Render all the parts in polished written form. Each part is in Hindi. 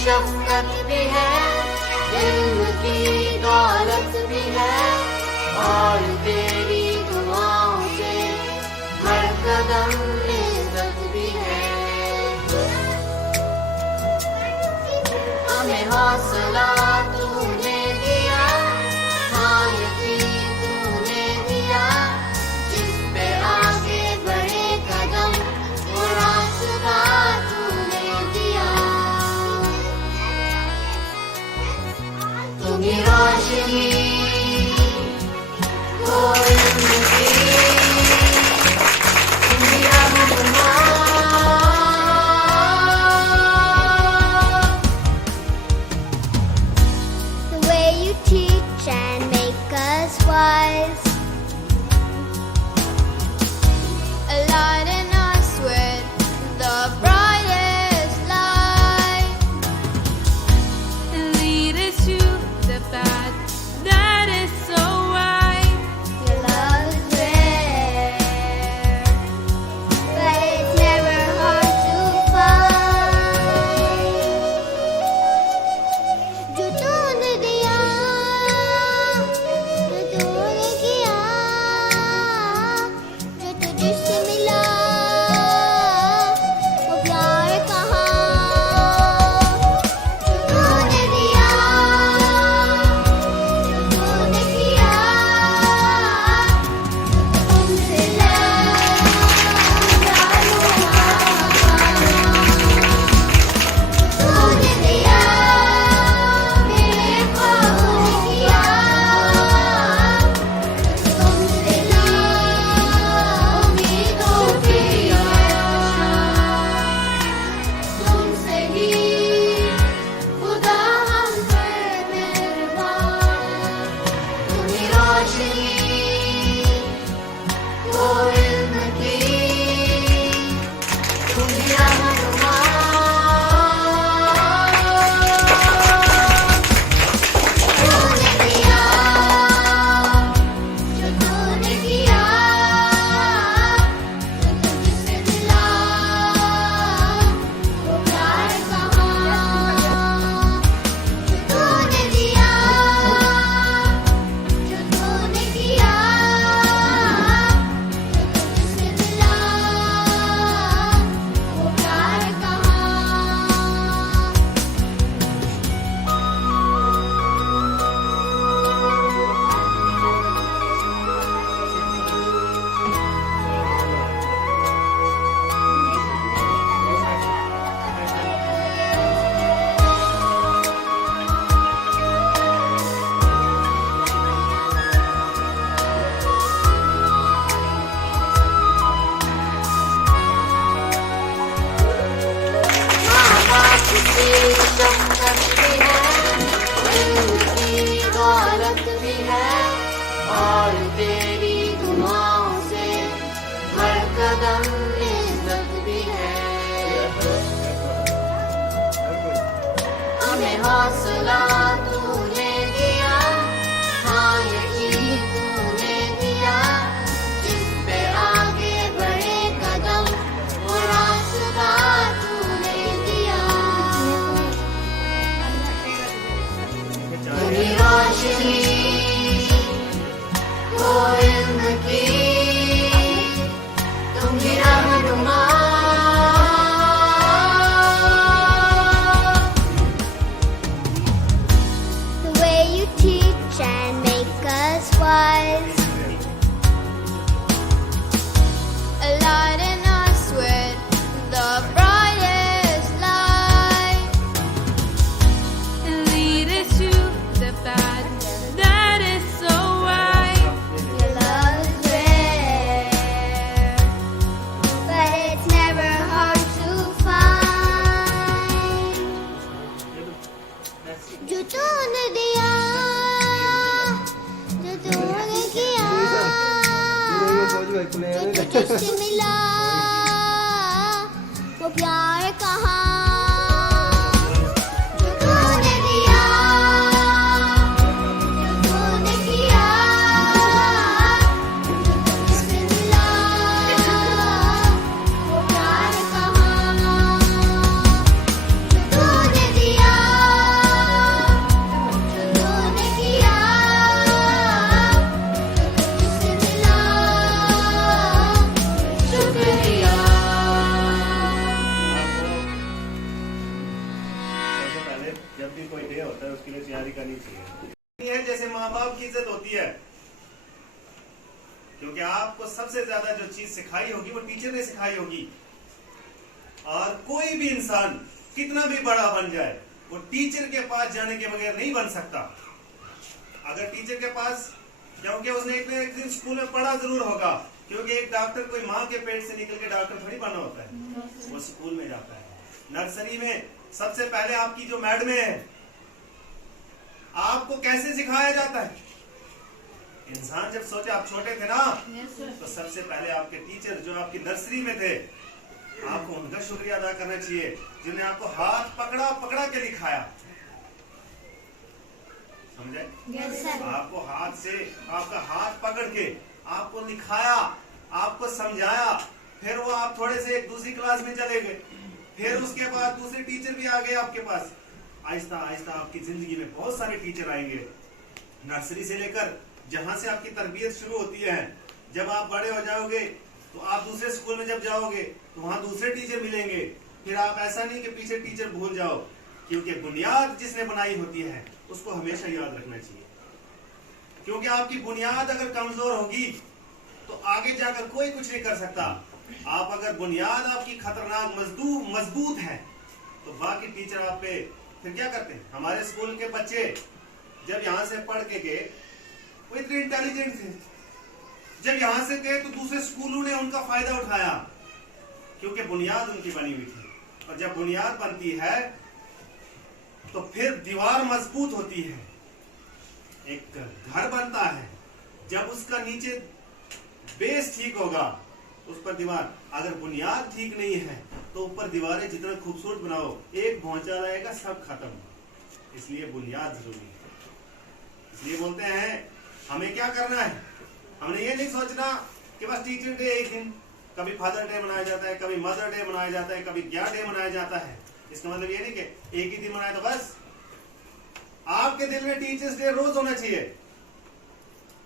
शफ़क़त भी है, इल्म की दौलत भी है, और तेरी दुआओं से हर कदम इज़्ज़त भी है। हमें हौसला तूने दिया, हाँ यकीन तूने दिया, जिस पे आगे बढ़े कदम वो रास्ता तूने दिया। तुम्ही रोशनी हो इल्म की, तुम्ही रहनुमा। The way you teach and make us wise, enlighten us with the brightest light, and lead us to the path that is so wide. your love is rare, but it's never hard to find. जो तूने दिया, जो तूने किया, जो तुझसे मिला वो प्यार कहाँ। जो तूने दिया, जो तूने किया, तुमसे तूने दिया, मेरे ख्वाबों ने किया, तुमसे उम्मीदों पे तुमसे ही खुदा हम पर मेहरबान। तुम्ही रोशनी हो इल्म की, तुम्ही रहनुमा। तूने दिया, जो तूने किया, जो तुझसे मिला वो प्यार कहाँ। जो तूने दिया, जो तूने किया, जो तुझसे मिला वो प्यार कहाँ। माँ बाप की शफ़क़त भी है, इल्म की दौलत भी है, और तेरी दुआओं से हर कदम इज़्ज़त भी है। हमें हौसला तूने दिया, हाँ यकीन तूने दिया, जिस पे आगे बढ़े कदम वो रास्ता तूने दिया। तुम्ही रोशनी हो इल्म की, तुम्ही रहनुमा। The way you teach and make us wise, enlighten us with the brightest light, And lead us to the path that is so wide. your love is rare, but it's never hard to find. जो तूने दिया, जो तूने किया, जो तुझसे मिला वो प्यार कहाँ। जो तूने दिया, जो तूने किया, जो तुझसे मिला वो प्यार कहाँ। जो तूने दिया, चाहिए है जैसे माँ बाप की इज्जत होती है, क्योंकि आपको सबसे ज्यादा जो चीज सिखाई होगी वो टीचर ने सिखाई होगी। और कोई भी इंसान कितना भी बड़ा बन जाए वो टीचर के पास जाने के बगैर नहीं बन सकता। अगर टीचर के पास, क्योंकि उसने एक दिन स्कूल में पढ़ा जरूर होगा, क्योंकि एक डॉक्टर कोई माँ के पेट से निकल के डॉक्टर थोड़ी बना होता है, वो स्कूल में जाता है। नर्सरी में सबसे पहले आपकी जो मैडम है, आपको कैसे सिखाया जाता है? इंसान जब सोचे, आप छोटे थे ना, तो सबसे पहले आपके टीचर जो आपकी नर्सरी में थे, आपको उनका शुक्रिया अदा करना चाहिए, जिन्हें आपको हाथ पकड़ा पकड़ा के दिखाया। समझे? आपको हाथ से, आपका हाथ पकड़ के आपको लिखाया, आपको समझाया, फिर वो आप थोड़े से एक दूसरी क्लास में चले गए, फिर उसके बाद दूसरे टीचर भी आ गए आपके पास। आहिस्ता आहिस्ता आपकी जिंदगी में बहुत सारे टीचर आएंगे, नर्सरी से लेकर जहां से आपकी तरबियत शुरू होती है। जब आप बड़े हो जाओगे तो आप दूसरे स्कूल में जब जाओगे तो वहां दूसरे टीचर मिलेंगे। फिर आप ऐसा नहीं कि पीछे टीचर भूल जाओ, क्योंकि बुनियाद जिसने बनाई होती है उसको हमेशा याद रखना चाहिए, क्योंकि आपकी बुनियाद अगर कमजोर होगी तो आगे जाकर कोई कुछ नहीं कर सकता। आप अगर बुनियाद आपकी खतरनाक मजबूत है तो बाकी टीचर आप पे फिर क्या करते हैं? हमारे स्कूल के बच्चे जब यहाँ से पढ़ के गए वो इतने इंटेलिजेंट थे, जब यहाँ से गए तो दूसरे स्कूलों ने उनका फायदा उठाया, क्योंकि बुनियाद उनकी बनी हुई थी। और जब बुनियाद बनती है तो फिर दीवार मजबूत होती है। एक घर बनता है, जब उसका नीचे बेस ठीक होगा, उस पर दीवार, अगर बुनियाद ठीक नहीं है तो ऊपर दीवारें जितना खूबसूरत बनाओ, एक भौंचा रहेगा सब खत्म। इसलिए बुनियाद जरूरी है। इसलिए बोलते हैं हमें क्या करना है, हमने ये नहीं सोचना कि बस टीचर डे एक दिन, कभी फादर डे मनाया जाता है, कभी मदर डे मनाया जाता है, कभी क्या डे मनाया जाता है। इसका मतलब ये नहीं कि एक ही दिन मनाया तो बस। आपके दिल में टीचर्स डे रोज होना चाहिए।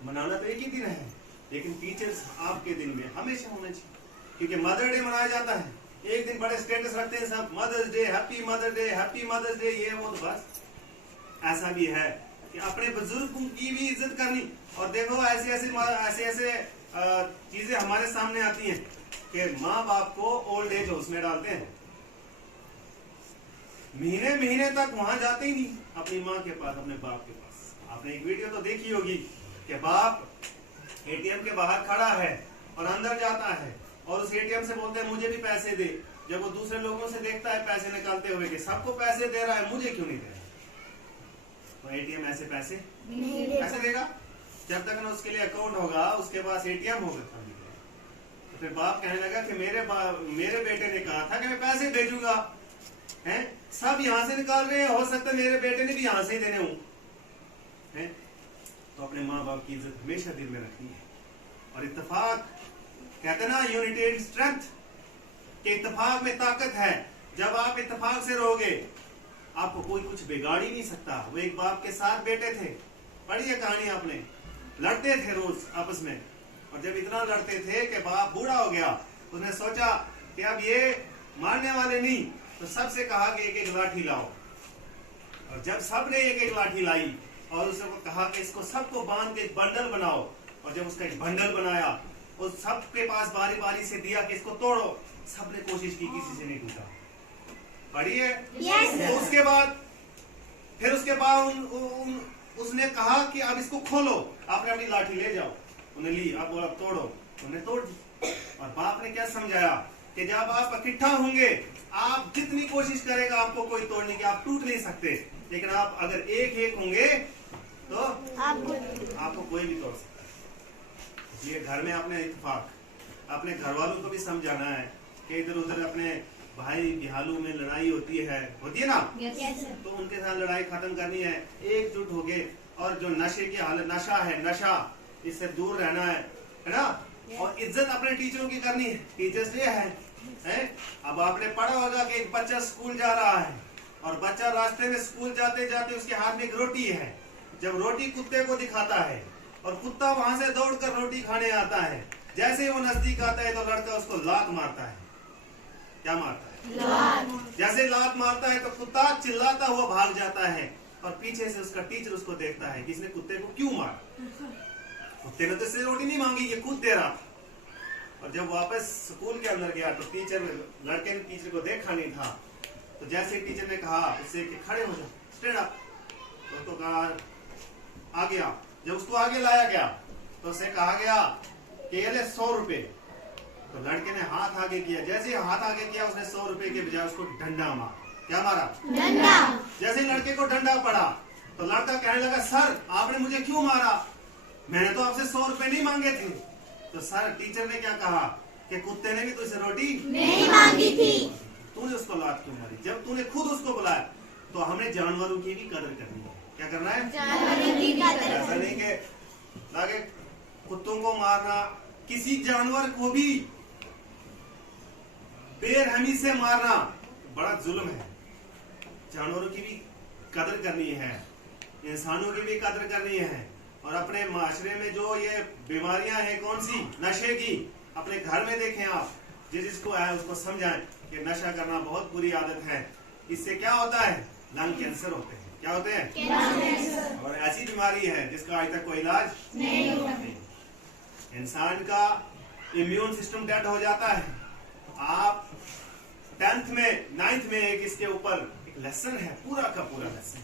मनाना तो एक ही दिन है, लेकिन टीचर्स आपके दिल में हमेशा होना चाहिए। क्योंकि मदर डे मनाया जाता है, एक दिन बड़े स्टेटस रखते हैं सब, mother's day, happy mother day, happy mother's day, ये वो, तो बस। ऐसा भी है कि अपने बुजुर्गों की भी इज्जत करनी। और देखो ऐसे चीजें हमारे सामने आती हैं कि माँ बाप को ओल्ड एज हाउस में डालते हैं, महीने महीने तक वहां जाते ही नहीं अपनी माँ के पास, अपने बाप के पास। आपने एक वीडियो तो देखी होगी कि बाप एटीएम के बाहर खड़ा है और अंदर जाता है और उस एटीएम से बोलते हैं मुझे भी पैसे दे। जब वो दूसरे लोगों से देखता है पैसे निकालते हुए कि सबको पैसे दे रहा है, मुझे क्यों नहीं दे रहा, तो एटीएम ऐसे पैसे कैसे देगा? जब तक ना उसके लिए अकाउंट होगा, उसके पास एटीएम होगा। तो फिर बाप कहने लगा कि मेरे बेटे ने कहा था कि मैं पैसे भेजूंगा, हैं? सब यहाँ से निकाल रहे हैं, हो सकता है मेरे बेटे ने भी यहाँ से ही देने हों। तो अपने माँ बाप की इज्जत हमेशा दिल में रखनी है। और इत्तेफाक, कहते हैं ना यूनिटी इन स्ट्रेंथ, कि इत्तेफाक में ताकत है। जब आप इत्तेफाक से रहोगे आपको कोई कुछ बिगाड़ ही नहीं सकता। वो एक बाप के 7 बेटे थे, पढ़ी है कहानी आपने, लड़ते थे रोज आपस में। और जब इतना लड़ते थे कि बाप बूढ़ा हो गया, उसने सोचा कि अब ये मारने वाले नहीं, तो सबसे कहा कि एक एक लाठी लाओ। और जब सबने एक एक लाठी लाई और उसको कहा कि इसको सबको बांध के एक बंडल बनाओ, और जब उसका एक बंडल बनाया उस सबके पास बारी बारी से दिया कि इसको तोड़ो, सबने कोशिश की, किसी से नहीं टूटा। पढ़ी है? yes, उसके बाद उसने कहा कि अब इसको खोलो, आपने अपनी लाठी ले जाओ। उन्हें ली, अब बोला तोड़ो, उन्हें तोड़ दी। और बाप ने क्या समझाया कि जब आप इकट्ठा होंगे, आप जितनी कोशिश करेगा आपको कोई तोड़ने की, आप टूट नहीं सकते, लेकिन आप अगर एक एक होंगे तो आपको कोई भी तोड़ सकता है। इसलिए घर में अपने इत्तेफाक, अपने घर वालों को भी समझाना है कि इधर उधर अपने भाई बिहालू में लड़ाई होती है ना, तो उनके साथ लड़ाई खत्म करनी है, एकजुट हो गए। और जो नशे की हालत, नशा है, नशा, इससे दूर रहना है ना। और इज्जत अपने टीचरों की करनी है। टीचर्स डे है। अब आपने पढ़ा होगा कि एक बच्चा स्कूल जा रहा है और बच्चा रास्ते में स्कूल जाते जाते उसके हाथ में एक रोटी है। जब रोटी कुत्ते को दिखाता है और कुत्ता वहां से दौड़कर रोटी खाने आता है, जैसे ही वो नजदीक आता है तो लड़का उसको लात मारता है। क्या मारता है? लात। जैसे लात मारता है तो कुत्ता चिल्लाता हुआ भाग जाता है और पीछे से उसका टीचर उसको देखता है कि इसने कुत्ते को क्यों मारा। कुत्ते ने तो इससे रोटी नहीं मांगी, ये खुद दे रहा था। और जब वापस स्कूल के अंदर गया तो लड़के ने टीचर को देखा नहीं था। तो जैसे टीचर ने कहा उससे कि खड़े हो जाओ, स्टैंड अप, तो उसको कहा आ गया। जब उसको आगे लाया गया तो उसे कहा गया कि ये ले 100 रुपए। तो लड़के ने हाथ आगे किया, जैसे ही हाथ आगे किया उसने 100 रुपए के बजाय उसको डंडा मारा। क्या मारा? डंडा। जैसे ही लड़के को डंडा पड़ा तो लड़का कहने लगा सर आपने मुझे क्यों मारा, मैंने तो आपसे 100 रुपए नहीं मांगे थे। तो सर टीचर ने क्या कहा कि कुत्ते ने भी तुझसे रोटी नहीं मांगी थी, तूने उसको लात क्यों मारी। जब तूने खुद उसको बुलाया तो हमें जानवरों की भी कदर करनी है। क्या करना है? जानवरों की कदर। ऐसा नहीं कि लागे कुत्तों को मारना, किसी जानवर को भी बेरहमी से मारना बड़ा जुल्म है। जानवरों की भी कदर करनी है, इंसानों की भी कदर करनी है। और अपने माशरे में जो ये बीमारियां हैं कौन सी, नशे की, अपने घर में देखें आप, जिसको आए उसको समझाएं कि नशा करना बहुत बुरी आदत है। इससे क्या होता है? लंग कैंसर होते हैं। क्या होते हैं? कैंसर। और ऐसी बीमारी है जिसका आज तक कोई इलाज नहीं हुआ। इंसान का इम्यून सिस्टम डेड हो जाता है। आप 10th में 9th में एक इसके ऊपर एक लेसन है, पूरा का पूरा लेसन।